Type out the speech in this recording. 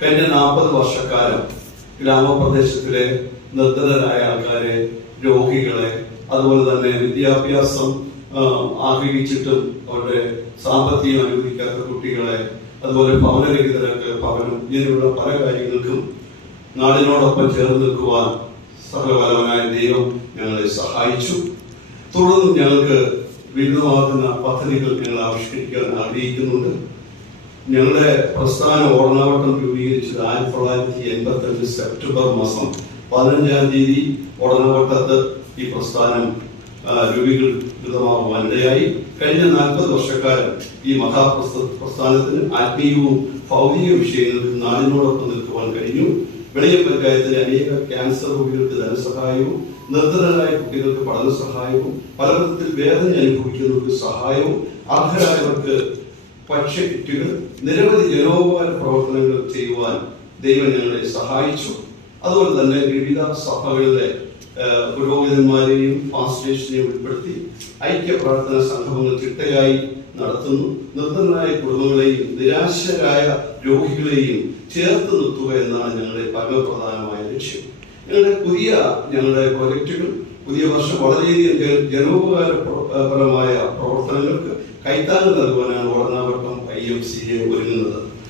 കഴിഞ്ഞ 40 വർഷക്കാലം ഗ്രാമപ്രദേശത്തിലെ നിർധനരായ ആൾക്കാരെ, രോഗികളെ, അതുപോലെ തന്നെ വിദ്യാഭ്യാസം ആഗ്രഹിച്ചിട്ടും അവരുടെ സാമ്പത്തികം അനുവദിക്കാത്ത കുട്ടികളെ, അതുപോലെ ഭവനരഹിതർക്ക് ഭവനം, ഇങ്ങനെയുള്ള പല കാര്യങ്ങൾക്കും നാടിനോടൊപ്പം ചേർന്ന് നിൽക്കുവാൻ സർവ്വകാലവനായ ദൈവം ഞങ്ങളെ സഹായിച്ചു. തുടർന്ന് ഞങ്ങൾക്ക് വിവിധമാകുന്ന പദ്ധതികൾ ഞങ്ങൾ ആവിഷ്കരിക്കാൻ ആഗ്രഹിക്കുന്നുണ്ട്. ഞങ്ങളുടെ പ്രസ്ഥാന ഓടനാവട്ടം രൂപീകരിച്ചത് 1985 സെപ്റ്റംബർ മാസം 15-ാം തീയതി ഓടനാവട്ടത്ത് ഈ പ്രസ്ഥാനം രൂപീകൃതമാകുവാനിടയായി. കഴിഞ്ഞ 40 വർഷക്കാലം ഈ മഹാപ്രസ്ഥാനത്തിന് ആത്മീയവും ഭൗതിക വിഷയങ്ങൾക്ക് നാടിനോടൊപ്പം നിൽക്കുവാൻ കഴിഞ്ഞു. വെളിയം പഞ്ചായത്തിലെ അനേക ക്യാൻസർ രോഗികൾക്ക് ധനസഹായവും, നിർധനരായ കുട്ടികൾക്ക് പഠന സഹായവും, പല വിധത്തിൽ വേദന അനുഭവിക്കുന്നവർക്ക് സഹായവും, അർഹരായവർക്ക് ഭക്ഷ്യ കിറ്റുകൾ, നിരവധി ജനോപകാര പ്രവർത്തനങ്ങൾ ചെയ്യുവാൻ ദൈവം ഞങ്ങളെ സഹായിച്ചു. അതുപോലെ തന്നെ വിവിധ സഭകളിലെ പുരോഹിതന്മാരെയും പാസ്റ്റേഴ്സിനെയും ഉൾപ്പെടുത്തി ഐക്യ പ്രാർത്ഥനാ സംഗമങ്ങൾ ചിട്ടയായി നടത്തുന്നു. നിർധനരായ കുടുംബങ്ങളെയും നിരാശരായ രോഗികളെയും ചേർത്ത് നിർത്തുക എന്നാണ് ഞങ്ങളുടെ പരമപ്രധാനമായ ലക്ഷ്യം. ഞങ്ങളുടെ പ്രോജക്റ്റുകൾ പുതിയ വർഷം വളരെയധികം ജനോപകാരപരമായ പ്രവർത്തനങ്ങൾക്ക് കൈത്താങ്ങ് നൽകുവാനാണ് ഓടനാവട്ടം IMCA ഒരുങ്ങുന്നത്.